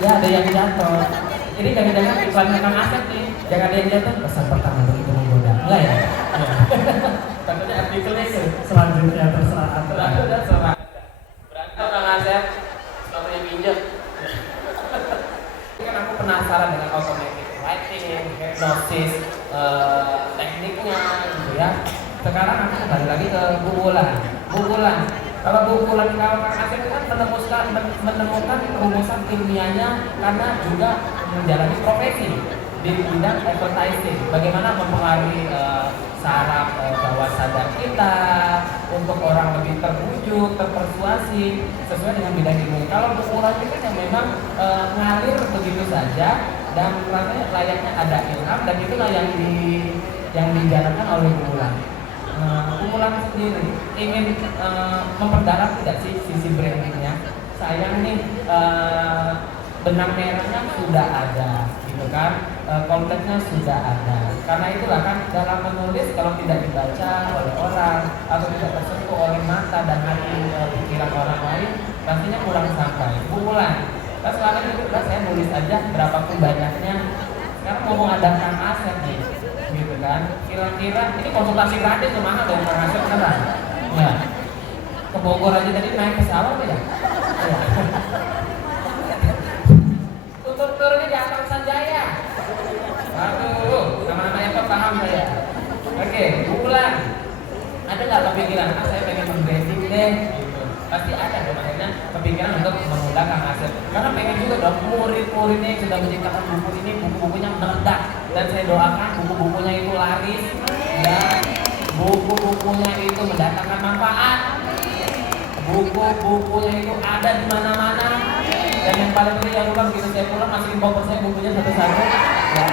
Ya ada yang jatuh. Ini jangan-jangan iklannya Kang Asep nih. Jangan ada yang jatuh. Pesan pertama begitu menggoda. Enggak ya? Takutnya artikelnya itu. Selanjutnya terserah Anda. Selanjutnya terserah. Berangkat Kang Asep. Sepatunya pinjam. Ini kan aku penasaran dengan automatic writing, hypnosis, tekniknya gitu ya. Sekarang aku kembali lagi ke Bu Wulan. Bu Wulan, kalau Bu Wulan kalau Kang Asep kan menemukan rumusan ilmiahnya karena juga menjalani profesi di bidang advertising. Bagaimana mempengaruhi saraf bawah sadar kita untuk orang lebih terbujuk, terpersuasi sesuai dengan bidang ilmu. Kalau Bu Wulan itu kan yang memang ngalir begitu saja dan rasanya layaknya ada ilham dan itulah yang dijalankan oleh Bu Wulan. Wulan sendiri ingin memperdalam tidak sih sisi brandingnya? Sayang nih benang merahnya sudah ada, gitu kan? Kontennya sudah ada. Karena itulah kan dalam menulis kalau tidak dibaca oleh orang atau tidak tersentuh oleh mata dan hati pikiran orang lain, pastinya kurang sampai. Bu Wulan, kan selama ini udah saya nulis aja berapapun banyaknya. Sekarang mau mengadakan aset nih, gitu kan? Kira-kira ini konsultasi gratis tuh mahal dari Kang Asep kan? Ya. Ke Bogor aja tadi naik pesawat ya? Ya. Untuk turunnya di Atam Sanjaya. Waduh, nama-nama yang paham saya. Oke, Bu Wulan, ada nggak kepikiran? Saya pengen membranding deh. Gitu. Pasti ada dong akhirnya kepikiran untuk mengundang Kang Asep. Karena pengen juga dong murid-muridnya yang sudah menciptakan buku ini, buku-bukunya meledak. Dan saya doakan buku-bukunya itu laris dan buku-bukunya itu mendatangkan manfaat. Buku-bukunya itu ada di mana-mana. Dan yang paling penting yang lupa begitu saya pulang masukin koper saya bukunya satu-satu. Ya.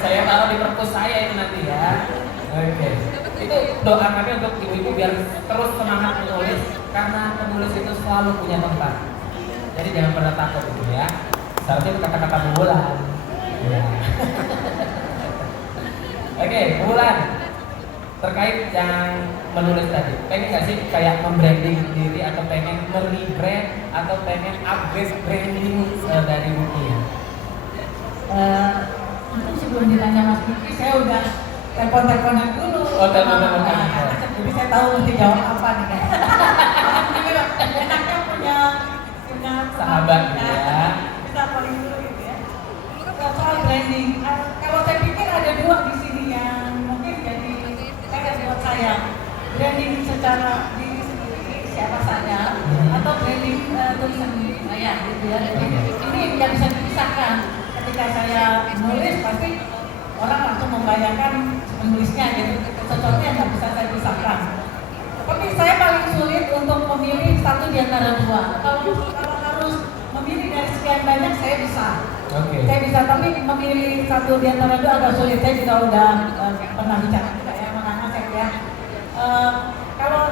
Saya taruh di perpus saya ini nanti ya. Oke. Itu doa kami untuk ibu-ibu biar terus semangat menulis karena penulis itu selalu punya tempat. Jadi jangan pernah takut gitu ya. Seharusnya itu kata-kata Bu Wulan. Ya. Oke, Bu Wulan. Terkait yang menulis tadi, pengen nggak sih kayak membranding diri atau pengen merebrand atau pengen upgrade branding dari bukunya? Mungkin sebelum ditanya Mas Diki, saya udah telepon-teleponan dulu. Oh, telepon-teleponan. Jadi saya tahu mesti jawab apa nih kan. Enaknya punya sahabat ya. Kita paling dulu gitu ya. Soal branding, kalau saya pikir ada dua di sini yang mungkin jadi buat saya, branding secara diri sendiri siapa saya atau branding tulisan saya gitu ya. Ini tidak bisa dipisahkan. Ketika saya menulis pasti orang langsung membayangkan penulisnya gitu, sesuatu yang tidak bisa saya pisahkan. Tapi saya paling sulit untuk memilih satu di antara dua. Kalau harus memilih dari sekian banyak saya bisa. Okay. Saya bisa, tapi memilih satu di antara dua agak sulit. Saya juga udah pernah bicara juga ya sama Kang Asep ya. Kalau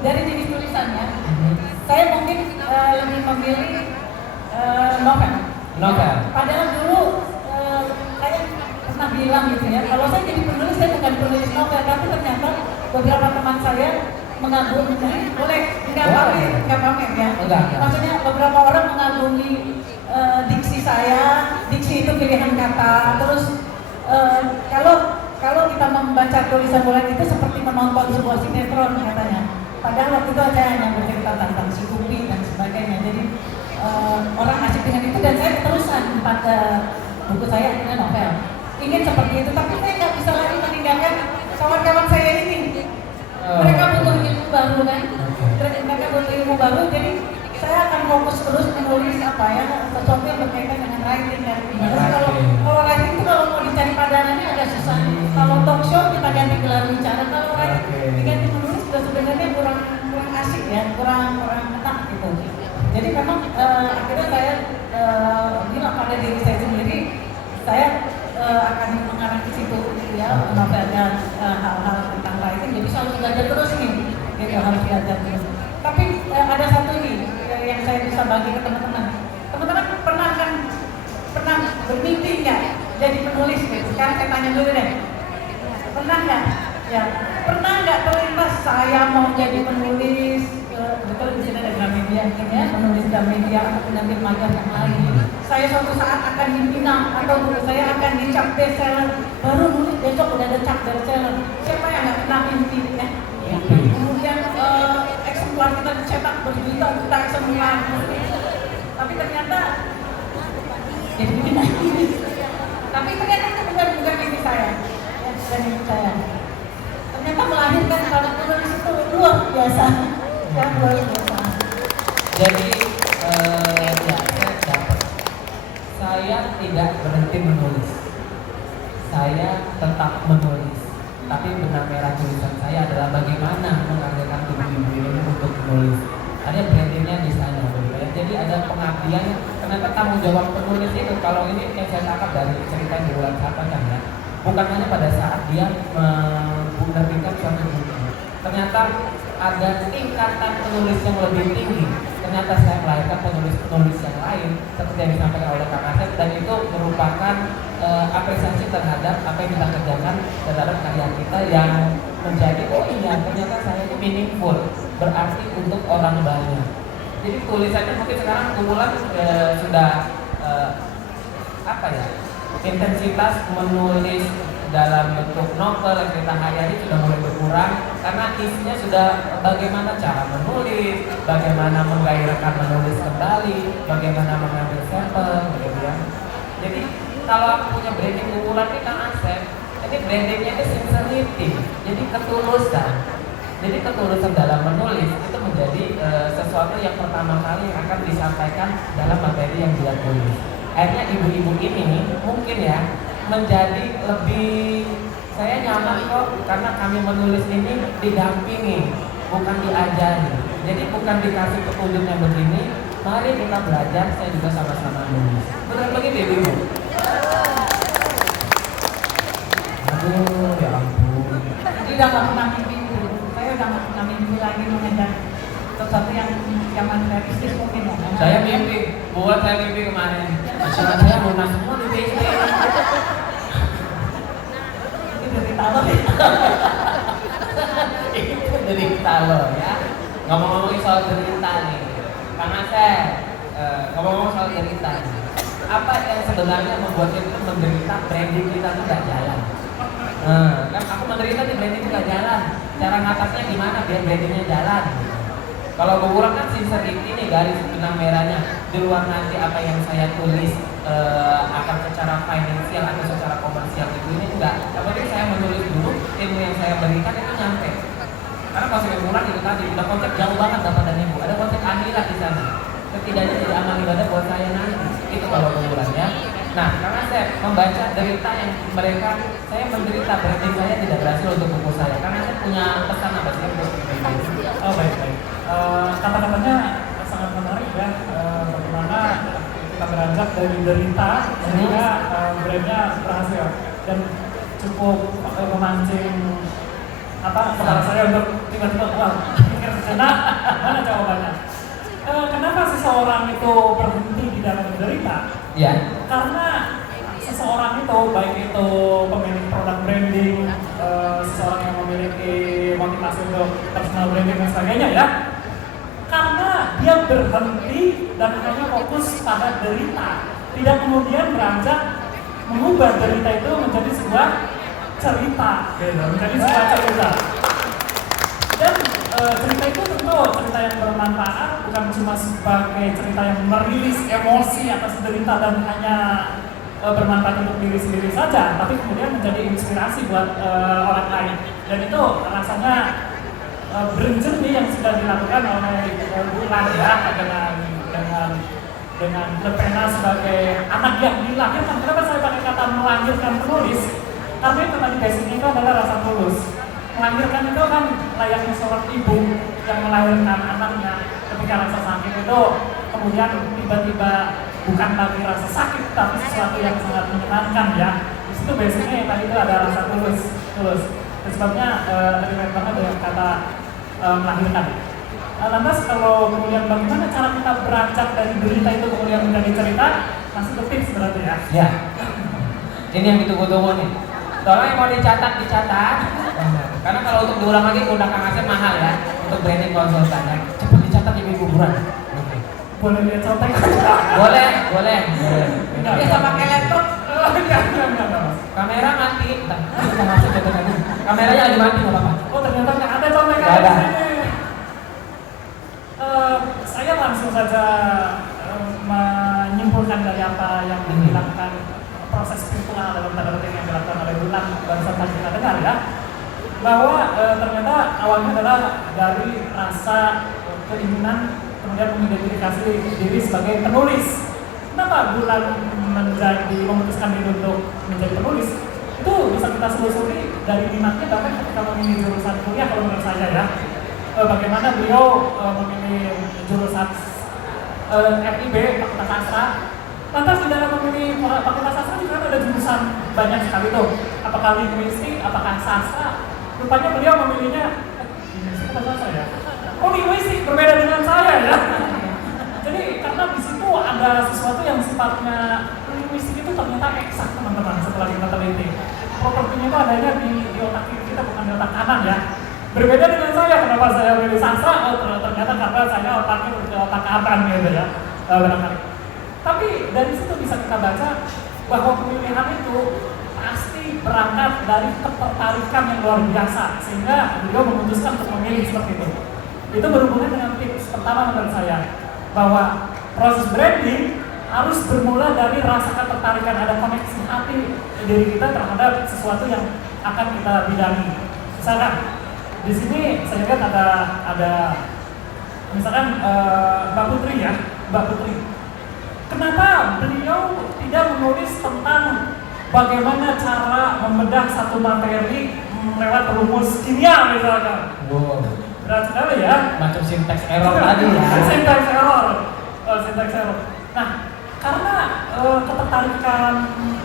dari jenis tulisannya, saya mungkin lebih memilih novel. Novel. Padahal dulu saya pernah bilang gitu ya, kalau saya jadi penulis saya bukan penulis novel, tapi ternyata beberapa teman saya mengagumi, boleh nggak pamer ya? Enggak. Maksudnya beberapa orang mengagumi diksi saya, diksi itu pilihan kata, terus kalau kita membaca tulisan Wulan itu seperti menonton sebuah sinetron katanya. Padahal waktu itu saya hanya bercerita tentang si Upi dan sebagainya. Jadi orang asik dengan itu dan saya terusan pada buku saya akhirnya novel. Ingin seperti itu, tapi saya nggak bisa lagi meninggalkan kawan-kawan saya ini. Mereka butuh ilmu baru kan? Mereka butuh ilmu baru, jadi saya akan fokus terus menulis apa ya, sesuatu yang berkaitan dengan writing dan kalau writing itu kalau mau dicari padanannya agak susah. Kalau talk show kita ganti gelar bicara, kalau writing diganti menulis sudah sebenarnya kurang asik ya, kurang enak gitu. Jadi memang akhirnya saya bilang pada diri saya sendiri, saya akan mengarah ke situ ya, novelnya hal-hal tentang writing, jadi harus belajar terus nih, gitu harus belajar terus. Tapi ada satu nih yang saya bisa bagi ke teman-teman. Teman-teman pernah bermimpi nggak jadi penulis gitu? Sekarang saya tanya dulu deh. Pernah nggak? Ya, pernah nggak terlintas saya mau jadi penulis? kebetulan di sini ada Gramedia, ya, penulis Gramedia atau penerbit majalah yang lain. Saya suatu saat akan dipinang atau buku saya akan dicap bestseller. Baru nulis besok udah ada cap bestseller. Siapa yang nggak pernah mimpi ya? Kemudian eksemplar kita dicetak berjuta-juta eksemplar. Tapi ternyata jadi begini. Tapi ternyata itu bukan mimpi saya, ya, bukan mimpi saya. Ternyata melahirkan para penulis itu luar biasa, ya, luar biasa. Jadi ya saya dapat. Saya tidak berhenti menulis. Saya tetap menulis. Tapi benang merah tulisan saya adalah bagaimana mengadakan ibu-ibu ini untuk menulis. Ada brandingnya di sana, ya. Jadi ada pengabdian. Ternyata tanggung jawab penulis itu, kalau ini yang saya tangkap dari cerita yang Bulan sampaikan ya, bukan hanya pada saat dia menerbitkan suatu buku. Ternyata ada tingkatan penulis yang lebih tinggi. Ternyata saya melahirkan penulis-penulis yang lain seperti yang disampaikan oleh Kang Asep, dan itu merupakan apresiasi terhadap apa yang kita kerjakan terhadap karya kita yang menjadi oh iya ternyata saya itu meaningful, berarti untuk orang banyak. Jadi tulisannya mungkin sekarang kumpulan sudah apa ya, intensitas menulis dalam bentuk novel, cerita hayali sudah mulai berkurang karena isinya sudah bagaimana cara menulis, bagaimana menggairahkan menulis kembali, bagaimana mengambil sampel, gitu ya. Jadi kalau aku punya branding kumpulan ini Kang Asep, ini brandingnya itu sincerity, jadi ketulusan. Jadi ketulusan dalam menulis itu menjadi sesuatu yang pertama kali akan disampaikan dalam materi yang dia tulis. Akhirnya ibu-ibu ini mungkin ya menjadi lebih, saya nyaman kok karena kami menulis ini didampingi, bukan diajari. Jadi bukan dikasih petunjuk yang begini, mari kita belajar, saya juga sama-sama menulis. Benar begitu ibu-ibu? Aduh ya ampun. Jadi udah nggak pernah mimpi, saya udah nggak pernah mimpi lagi mengejar sesuatu yang realistis mungkin ya. Saya mimpi, buat saya mimpi kemarin. Masalah saya lunas semua di BSD. Itu dari talon. Itu derita loh ya. Ngomong-ngomongin soal derita nih, Kang Asep, ngomong-ngomong soal derita nih, apa yang sebenarnya membuat kita menderita branding kita tuh gak jalan? Kan aku menderita nih branding gak jalan. Cara ngatasnya gimana biar brandingnya jalan? Kalau kumpulan kan sincerity ini garis benang merahnya. Di luar nanti apa yang saya tulis akan secara finansial atau secara komersial ini enggak. Yang penting saya menulis dulu, ilmu yang saya berikan itu nyampe. Karena kalau saya kumpulan itu tadi udah konsep jauh banget dapat ibu. Ada konsep akhirat di sana. Setidaknya jadi amal ibadah buat saya nanti. Itu kalau kumpulan ya. Nah, karena saya membaca derita yang mereka, saya menderita branding saya tidak berhasil untuk buku saya. Karena saya punya pesan apa sih untuk Oh baik. Kata-katanya sangat menarik ya. Bagaimana kita beranjak dari derita sehingga brandnya berhasil dan cukup memancing kepala saya untuk tiba-tiba pikir sejenak mana jawabannya. Kenapa seseorang itu berhenti di dalam derita? Ya. Karena seseorang itu, baik itu pemilik produk branding, seseorang yang memiliki motivasi untuk personal branding dan sebagainya ya, karena dia berhenti dan hanya fokus pada derita, tidak kemudian beranjak mengubah derita itu menjadi sebuah cerita, menjadi sebuah cerita. Dan cerita itu tentu cerita yang bermanfaat, bukan cuma sebagai cerita yang merilis emosi atas derita dan hanya bermanfaat untuk diri sendiri saja, tapi kemudian menjadi inspirasi buat orang lain. Dan itu rasanya berjernih yang sudah dilakukan oleh Bulan ya, dengan Lepena sebagai anak yang dilahirkan. Kenapa saya pakai kata melahirkan penulis? Karena itu tadi basicnya itu adalah rasa tulus. Melahirkan itu kan layaknya seorang ibu yang melahirkan anaknya ketika rasa sakit itu kemudian tiba-tiba bukan lagi rasa sakit tapi sesuatu yang sangat menyenangkan ya. Di situ basicnya yang tadi itu ada rasa tulus. Dan sebabnya relate banget dengan kata melahirkan. Lantas kalau kemudian bagaimana cara kita beranjak dari berita itu kemudian menjadi cerita, masih ke tips berarti ya? Ya. Ini yang ditunggu-tunggu nih. Tolong yang mau dicatat. Karena kalau untuk diulang lagi undang Kang Asep mahal ya untuk branding konsultan ya. Cepat dicatat. bikin kuburan. Oke. Boleh lihat contek? Boleh, boleh. Biasa pakai laptop. Enggak. Kamera mati. Bentar, kita masuk ke tadi. Kameranya lagi mati nggak apa-apa. Oh ternyata nggak ada contekan Nggak di ada. sini. Saya langsung saja menyimpulkan dari apa yang dilakukan proses spiritual dalam tanda petik yang dilakukan oleh Bulan barusan tadi kita dengar ya, bahwa ternyata awalnya adalah dari rasa keinginan kemudian mengidentifikasi diri sebagai penulis. Kenapa Bulan memutuskan diri untuk menjadi penulis? Itu bisa kita selusuri dari minatnya bahkan ketika memilih jurusan kuliah kalau menurut saya ya. Bagaimana beliau memilih jurusan FIB, Fakultas Sastra. Lantas di dalam memilih Fakultas Sastra juga ada jurusan banyak sekali tuh. Apakah linguistik, apakah sastra? Rupanya beliau memilihnya linguistik atau sastra ya? Oh linguistik, berbeda dengan saya ya. Jadi karena di situ ada sesuatu yang sifatnya linguistik itu ternyata eksak teman-teman setelah kita teliti. Propertinya itu adanya di otak kiri kita bukan di otak kanan ya. Berbeda dengan saya, kenapa saya pilih sastra? Oh, ternyata karena saya otaknya di otak kanan gitu ya. Barangkali. Tapi dari situ bisa kita baca bahwa pemilihan itu pasti berangkat dari ketertarikan yang luar biasa sehingga beliau memutuskan untuk memilih seperti itu. Itu berhubungan dengan tips pertama menurut saya bahwa proses branding harus bermula dari rasa ketertarikan, ada koneksi hati diri kita terhadap sesuatu yang akan kita bidangi. Misalkan di sini saya lihat ada misalkan Mbak Putri ya, Mbak Putri. Kenapa beliau tidak menulis tentang bagaimana cara membedah satu materi lewat rumus kimia misalkan? Wow. Berat sekali ya. Macam syntax error tadi ya. Syntax error. Syntax error. Nah, karena ketertarikan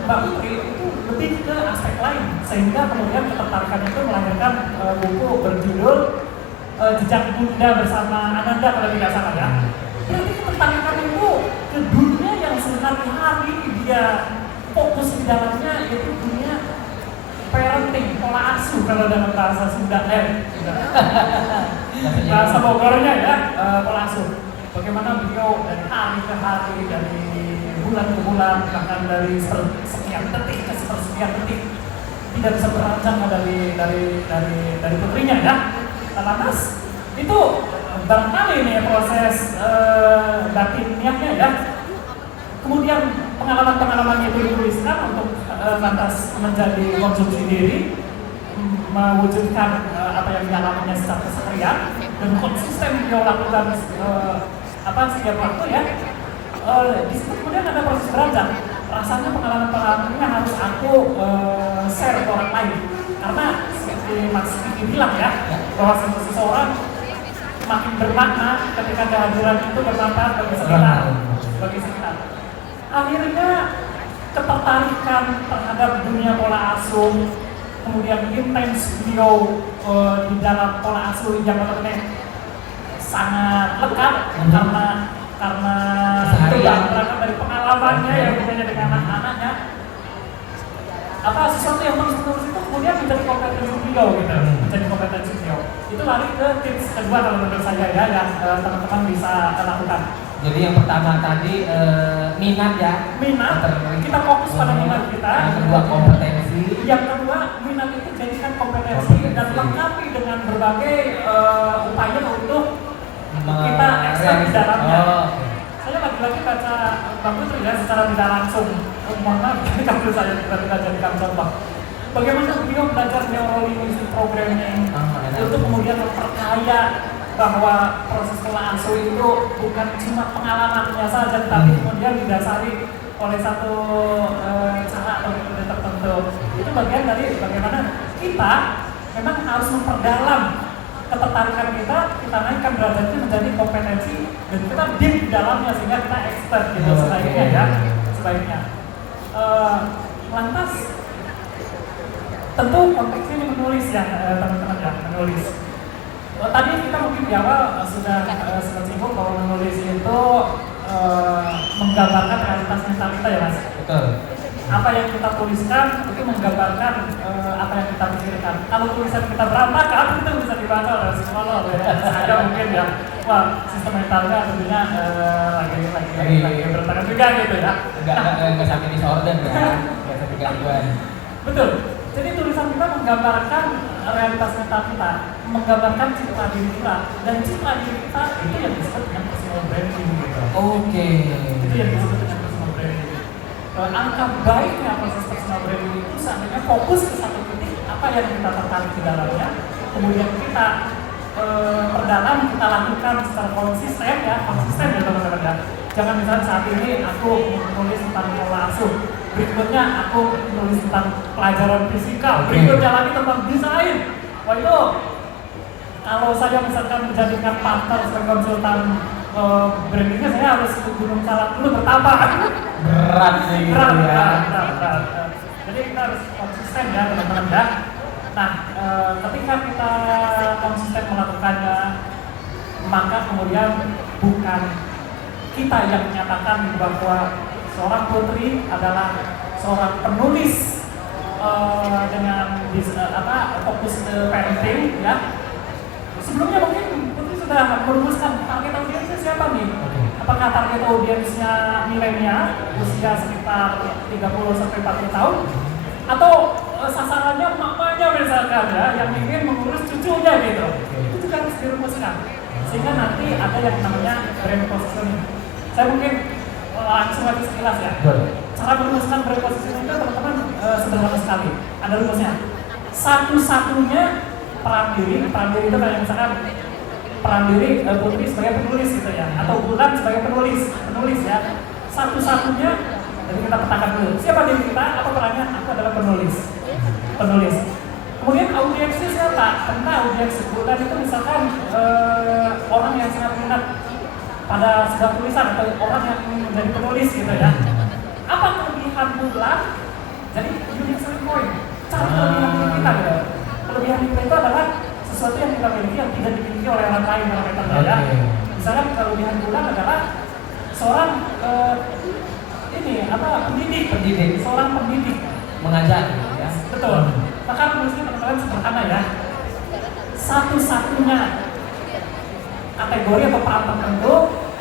Mbak Putri itu lebih ke aspek lain, sehingga kemudian ketertarikan itu melahirkan buku berjudul Jejak Bunda bersama Ananda kalau tidak salah ya. Berarti ketertarikan itu ke dunia yang sehari-hari dia fokus di dalamnya, yaitu dunia parenting, pola asuh kalau dalam bahasa Sunda bahasa Bogornya ya, pola asuh. Bagaimana beliau dari hari ke hari, dari bulan ke bulan, bahkan dari sekian detik ke sekian detik tidak bisa beranjak dari putrinya ya. Lantas itu barangkali nih proses batinnya ya. Kemudian pengalaman-pengalaman itu dituliskan untuk lantas menjadi konsumsi diri, mewujudkan apa yang dialaminya secara keseharian dan konsisten beliau lakukan setiap waktu ya. Di situ kemudian ada proses beranjak. Rasanya pengalaman-pengalaman ini harus aku share ke orang lain karena seperti Mas Kiki bilang ya bahwa seseorang makin bermakna ketika kehadiran itu bermanfaat bagi sekitar. Akhirnya ketertarikan terhadap dunia pola asuh, kemudian intens beliau di dalam pola asuh yang notabene sangat lekat karena itu berangkat dari pengalamannya yang punya dengan anak-anaknya. Sesuatu yang terus-menerus itu kemudian menjadi kompetensi beliau gitu, menjadi kompetensi beliau. Itu lari ke tips kedua kalau menurut saya ya yang teman-teman bisa lakukan. Jadi yang pertama tadi minat ya. Minat. Kita fokus pada minat kita. Yang kedua kompetensi. Yang kedua minat itu jadikan kompetensi dan lengkapi dengan berbagai upaya untuk kita ekstrak di dalamnya. Saya lagi-lagi baca Bang Putri ya secara tidak langsung. Mohon maaf kalau saya tidak jadikan contoh. Bagaimana beliau belajar neurolinguistic programming untuk kemudian memperkaya bahwa proses pola asuh itu bukan cuma pengalamannya saja, tapi kemudian didasari oleh satu cara atau metode tertentu. Itu bagian dari bagaimana kita memang harus memperdalam ketertarikan kita naikkan derajatnya menjadi kompetensi dan kita deep di dalamnya sehingga kita expert gitu sebaiknya ya, sebaiknya. Lantas tentu konteksnya ini menulis ya teman-teman ya, menulis. Tadi kita mungkin di awal sudah singgung bahwa menulis itu menggambarkan realitas mental kita ya Mas. Betul. Apa yang kita tuliskan itu menggambarkan apa yang kita pikirkan. Kalau tulisan kita berantakan itu bisa dibaca oleh psikolog ya. Saya mungkin ya. Wah, sistem mentalnya tentunya lagi berantakan juga gitu ya. Enggak sampai disorder ya. Enggak sampai gangguan. Betul. Jadi tulisan kita menggambarkan realitas mental kita, menggambarkan citra diri kita, dan citra diri kita itu yang disebut dengan personal branding gitu. Oke. Itu yang disebut dengan personal branding. Angka baiknya proses personal branding itu seandainya fokus ke satu titik apa yang kita tertarik di dalamnya, kemudian kita perdalam, kita lakukan secara konsisten ya teman-teman ya. Jangan misalnya saat ini aku menulis tentang pola asuh, berikutnya aku menulis tentang pelajaran fisika, berikutnya lagi tentang desain. Wah itu kalau saya misalkan menjadikan partner sebagai konsultan brandingnya, saya harus ke Gunung Salak dulu bertambah. Berat sih gitu ya. Berat. Jadi kita harus konsisten ya teman-teman ya. Nah, ketika kita konsisten melakukannya, maka kemudian bukan kita yang menyatakan bahwa seorang putri adalah seorang penulis dengan fokus ke parenting ya. Sebelumnya mungkin putri sudah merumuskan target audiensnya siapa nih? Apakah target audiensnya milenial usia sekitar 30-40 tahun? Atau sasarannya emak-emaknya misalkan ya, yang ingin mengurus cucunya gitu. Itu juga harus dirumuskan. Sehingga nanti ada yang namanya brand positioning. Saya mungkin langsung aja sekilas ya. Cara merumuskan brand positioning itu teman-teman sederhana sekali. Ada rumusnya. Satu-satunya peran diri itu kayak misalkan peran diri putri sebagai penulis gitu ya, atau Bulan sebagai penulis ya. Satu-satunya, jadi kita petakan dulu. Siapa diri kita? Apa perannya? Aku adalah penulis. Kemudian audiensnya siapa? Karena audiens Bulan itu misalkan orang yang sangat minat pada sebuah tulisan atau orang yang ingin menjadi penulis gitu ya. Apa kelebihan Bulan? Jadi unique selling point. Cari kelebihan diri kita gitu. Kelebihan kita itu adalah sesuatu yang kita miliki yang tidak dimiliki oleh orang lain dalam metode ya. Misalkan kelebihan Bulan adalah seorang pendidik, seorang pendidik Mengajar ya. betul. Maka rumusnya teman-teman sederhana ya. Satu-satunya kategori atau peran tertentu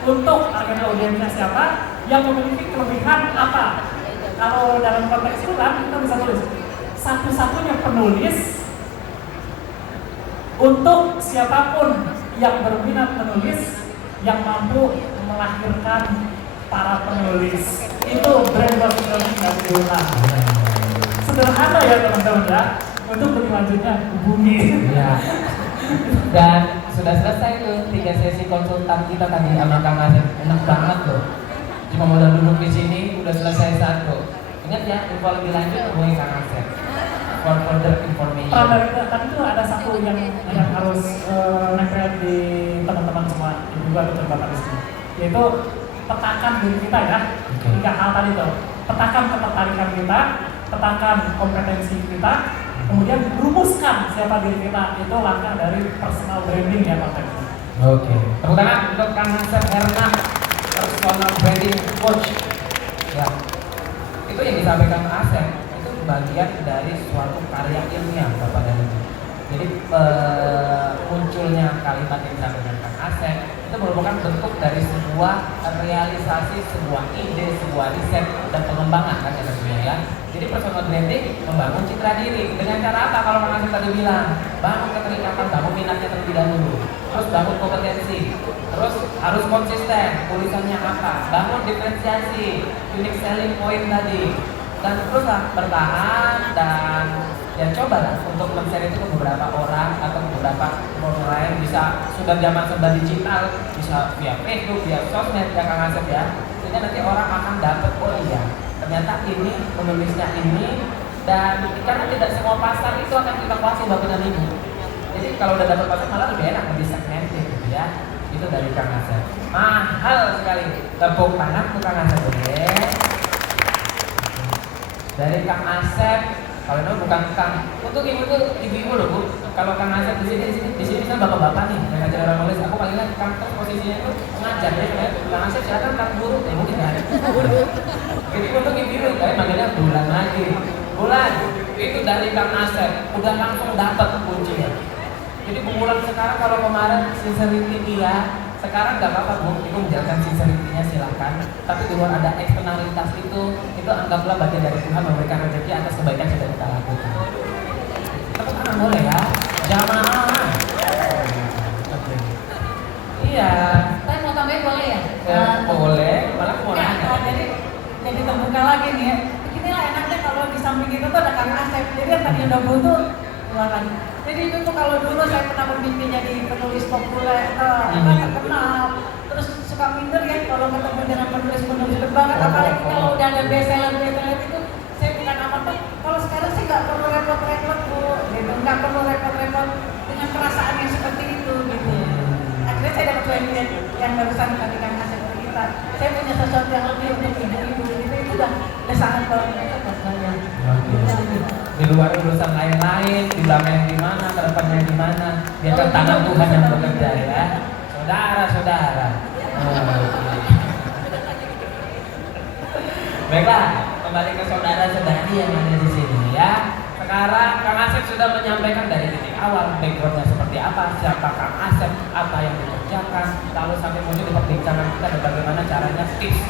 untuk target audiensnya siapa yang memiliki kelebihan apa. Kalau dalam konteks Bulan kita bisa tulis satu-satunya penulis untuk siapapun yang berminat menulis yang mampu melahirkan para penulis. Itu brand positioning dari Bulan. Sederhana ya teman-teman ya. Untuk lebih lanjutnya hubungi. Ya. Dan sudah selesai tuh 3 sesi konsultan kita tadi sama Kang Asep. Enak banget loh. Cuma modal duduk di sini udah selesai satu. Ingat ya, info lebih lanjut hubungi Kang Asep. For further information. Tadi tuh ada satu yang harus nempel di teman-teman semua, ibu atau bapak di sini, yaitu petakan diri kita ya. 3 hal tadi tuh. Petakan ketertarikan kita, petakan kompetensi kita, kemudian rumuskan siapa diri kita. Itu langkah dari personal branding ya konteksnya. Oke. Tepuk tangan untuk Kang Asep Herna, personal branding coach. Ya. Itu yang disampaikan Kang Asep. Bagian dari suatu karya ilmiah Bapak dan Ibu. Jadi munculnya kalimat yang disampaikan Kang Asep itu merupakan bentuk dari sebuah realisasi, sebuah ide, sebuah riset dan pengembangan kan ya tentunya ya. Jadi personal branding membangun citra diri dengan cara apa? Kalau Kang Asep tadi bilang, bangun keterikatan, bangun minatnya terlebih dahulu, terus bangun kompetensi, terus harus konsisten, tulisannya apa, bangun diferensiasi, unique selling point tadi. Dan teruslah bertahan dan ya cobalah untuk men-share itu ke beberapa orang atau ke beberapa orang lain. Bisa sudah zaman serba digital, bisa via Facebook, via sosmed ya Kang Asep ya. Sehingga nanti orang akan dapat, oh iya ternyata ini penulisnya ini, dan karena tidak semua pasar itu akan kita kuasai Bapak dan Ibu. Jadi kalau udah dapat pasar malah lebih enak, lebih segmented gitu ya. Itu dari Kang Asep. Mahal sekali. Tepuk tangan untuk Kang Asep boleh. Dari Kang Asep, kalau itu bukan Kang, untuk ibu tuh ibu-ibu loh Bu. Kalau Kang Asep di sini kan bapak-bapak nih, yang ngajar orang nulis. Aku panggilnya Kang, terus posisinya itu mengajar ya. Kang Asep silakan Kang Guru, ya mungkin ya. Jadi untuk ibu-ibu, saya manggilnya Bulan lagi. Bulan, itu dari Kang Asep, udah langsung dapat kuncinya. Jadi Bu Bulan sekarang kalau kemarin sincerity dia, Sekarang nggak apa-apa Bu, itu menjalankan sincerity-nya silahkan. Tapi di luar ada eksternalitas itu anggaplah bagian dari Tuhan memberikan rezeki atas kebaikan yang sudah kita lakukan. Tepuk tangan boleh ya, jamaah. Oke. Iya. Saya mau tambahin boleh ya? Boleh, malah mau Ya, nanya. jadi terbuka lagi nih ya. Beginilah enaknya kalau di samping kita tuh ada Kang Asep. Jadi yang tadi udah butuh keluar lagi. Jadi itu tuh kalau dulu saya pernah bermimpi jadi penulis populer, terkenal. Terus suka minder ya kalau ketemu dengan penulis-penulis berbakat. Apalagi kalau udah ada bestseller itu, saya bukan apa-apa. Kalau sekarang sih nggak perlu repot-repot Bu, gitu. Nggak perlu repot-repot dengan perasaan yang seperti itu gitu. Akhirnya saya dapat klien yang barusan tadi Kang Asep cerita. Saya punya sesuatu yang lebih untuk ibu-ibu. Itu udah sangat luar biasa buat saya. Di luar urusan lain-lain, di belakang di mana, ke depannya di mana, biarkan tangan Tuhan yang bekerja ya. Saudara-saudara. Baiklah, kembali ke saudara-saudari yang ada di sini ya. Sekarang Kang Asep sudah menyampaikan dari titik awal backgroundnya seperti apa, siapa Kang Asep, apa yang dikerjakan, lalu sampai muncul di perbincangan kita dan bagaimana caranya tips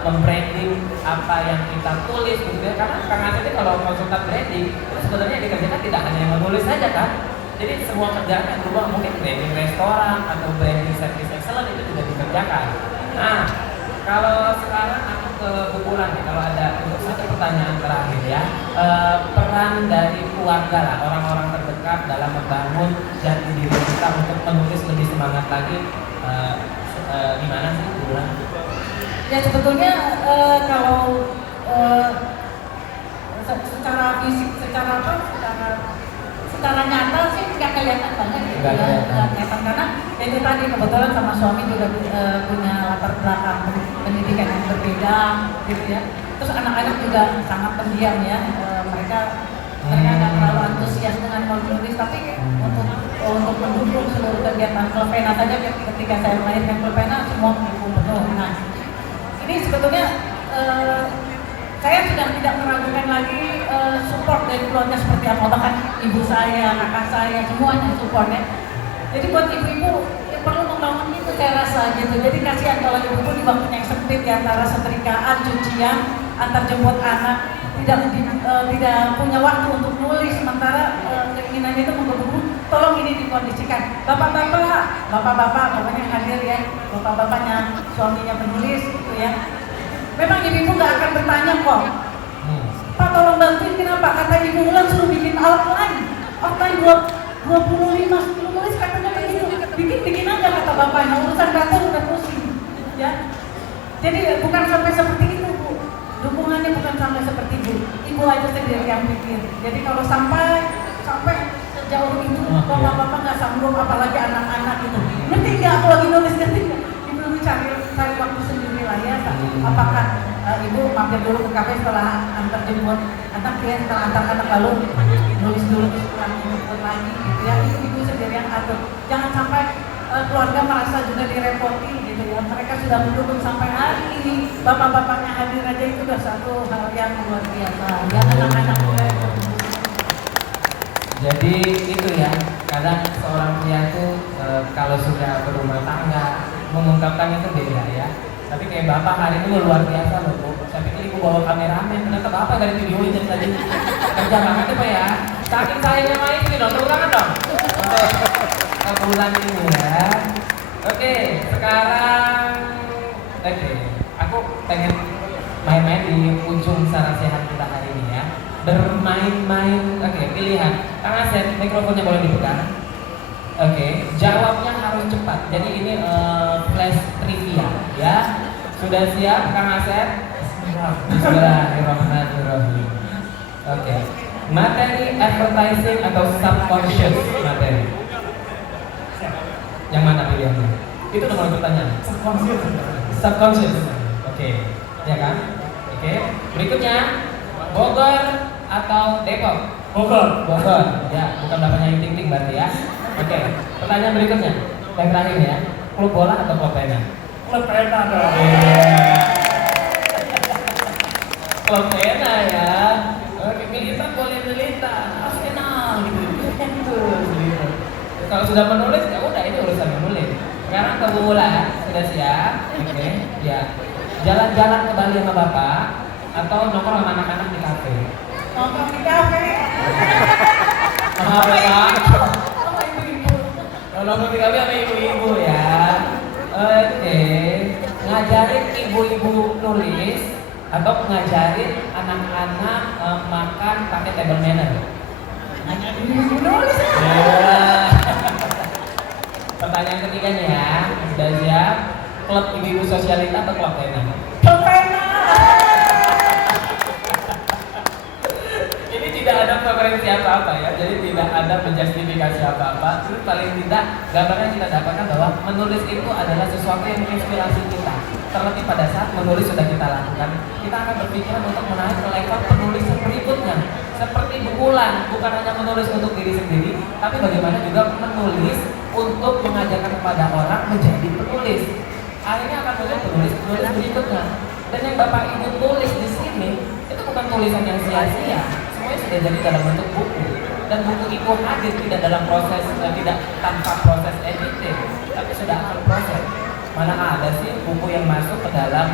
membranding apa yang kita tulis gitu ya. Karena Kang Asep ini kalau konsultan branding itu sebenarnya yang dikerjakan tidak hanya yang menulis saja kan. Jadi semua kerjaan yang berubah, mungkin branding restoran atau branding service excellent itu juga dikerjakan. Nah, kalau sekarang aku ke bukulan nih, kalau ada untuk satu pertanyaan terakhir ya, peran dari keluarga lah, orang-orang terdekat dalam membangun jati diri kita untuk menulis lebih semangat lagi, gimana sih bukulan? Ya sebetulnya kalau secara fisik, secara nyata sih nggak kelihatan banget gitu ya, nggak kelihatan karena itu tadi kebetulan sama suami juga punya latar belakang pendidikan yang berbeda gitu ya. Terus anak-anak juga sangat pendiam ya, mereka nggak terlalu antusias dengan menulis, tapi untuk mendukung seluruh kegiatan Klopena saja ketika saya melahirkan Klopena semua mendukung penuh. Nah ini sebetulnya saya sudah tidak meragukan lagi support dari keluarga seperti apa, bahkan ibu saya, kakak saya, semuanya supportnya. Jadi buat ibu-ibu yang perlu membangun itu saya rasa gitu. Jadi kasihan kalau ibu-ibu di waktu yang sempit di antara setrikaan, cucian, antar jemput anak, tidak punya waktu untuk nulis, sementara keinginannya itu menggebu-gebu. Tolong ini dikondisikan. Bapak-bapak pokoknya hadir ya, bapak-bapaknya suaminya penulis gitu ya. Memang ibu-ibu nggak akan bertanya kok, Pak tolong bantuin kenapa? Kata ibu Ulan suruh bikin outline 25 nulis katanya begitu. Bikin aja kata bapaknya, urusan kantor udah pusing. Ya. Jadi bukan sampai seperti itu Bu, dukungannya bukan sampai seperti itu. Ibu aja sendiri yang pikir. Jadi kalau sampai sejauh itu bapak-bapak nggak sanggup, apalagi anak-anak itu. Ngerti nggak aku lagi nulis, ngerti nggak? Ibu cari waktu sendiri lah ya. Apakah ibu mampir dulu ke kafe setelah antar jemput anak ya, setelah antar anak lalu nulis dulu terus pulang jemput lagi gitu ya. Itu ibu sendiri yang atur. Jangan sampai keluarga merasa juga direpoti gitu ya. Mereka sudah mendukung sampai hari ini. Bapak-bapaknya hadir aja itu udah satu hal yang luar biasa. Ya anak-anak juga. Jadi itu ya, kadang seorang pria itu kalau sudah berumah tangga mengungkapkan itu beda ya. Tapi kayak bapak hari ini luar biasa loh Bu. Saya pikir ibu bawa kameramen, ternyata bapak dari videoin dari tadi. Kerja banget ya Pak ya. Saking sayangnya sama istri dong, tepuk tangan dong. Untuk bulan ini ya. Oke, sekarang aku pengen main-main di ujung sarasehan kita hari ini ya. Bermain-main, pilihan. Kang Asep, mikrofonnya boleh dipegang. Jawabnya harus cepat. Jadi ini flash trivia ya. Sudah siap Kang Asep? Bismillahirrahmanirrahim. Materi advertising atau subconscious materi? Yang mana pilihannya? Itu nomor pertanyaan. Subconscious. Ya kan? Berikutnya Bogor atau Depok? Bogor. Ya, bukan bapaknya yang ting-ting berarti ya. Pertanyaan berikutnya, yang terakhir ya, klub bola atau klub pena? Klub pena dong. Klub pena ya. Militan boleh militan, Arsenal gitu. Kalau sudah menulis ya udah, ini urusan menulis. Sekarang ke Bu Wulan? Sudah siap? Oke, ya. Jalan-jalan ke Bali sama Bapak atau nongkrong sama anak-anak di kafe? Nongkrong di kafe. Sama Bapak? Sama ibu-ibu. Kalau nongkrong di kafe sama ibu-ibu ya. Oke, ngajarin ibu-ibu nulis atau ngajarin anak-anak makan pakai table manner? Ngajarin ibu nulis. Ya. Pertanyaan ketiganya ya, sudah siap? Klub ibu-ibu sosialita atau klub pena? Pena. Ini tidak ada preferensi apa-apa ya, jadi tidak ada menjustifikasi apa-apa. Itu paling tidak gambaran kita dapatkan bahwa menulis itu adalah sesuatu yang menginspirasi kita. Terlebih pada saat menulis sudah kita lakukan, kita akan berpikiran untuk menaik ke level penulis berikutnya. Seperti Bu Wulan, bukan hanya menulis untuk diri sendiri, tapi bagaimana juga menulis untuk mengajarkan kepada orang menjadi penulis. Akhirnya akan menjadi penulis berikutnya. Dan yang Bapak Ibu tulis di sini itu bukan tulisan yang sia-sia. Semuanya sudah jadi dalam bentuk buku. Dan buku itu hadir tidak dalam proses, tidak tanpa proses editing, tapi sudah akan proses. Mana ada sih buku yang masuk ke dalam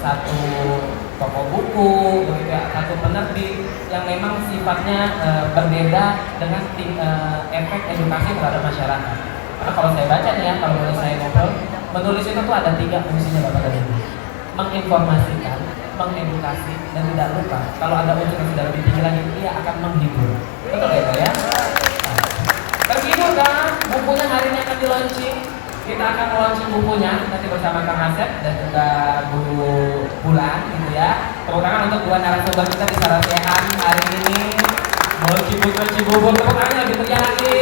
satu toko buku, begitu ya, satu penerbit yang memang sifatnya berbeda dengan efek edukasi terhadap masyarakat. Karena kalau saya baca nih ya, kalau boleh saya ngobrol, menulis itu tuh ada 3 fungsinya Bapak dan Ibu: menginformasikan, mengedukasi, dan tidak lupa kalau ada unsur yang sudah lebih tinggi lagi, dia akan menghibur. Betul ya Pak ya? Nah, terhibur kan? Bukunya hari ini akan di launching. Kita akan launching bukunya nanti bersama Kang Asep dan juga Bu Wulan gitu ya. Tepuk tangan untuk dua narasumber kita di Sarasehan hari ini. Mau Cibubur, tepuk tangan lebih meriah lagi.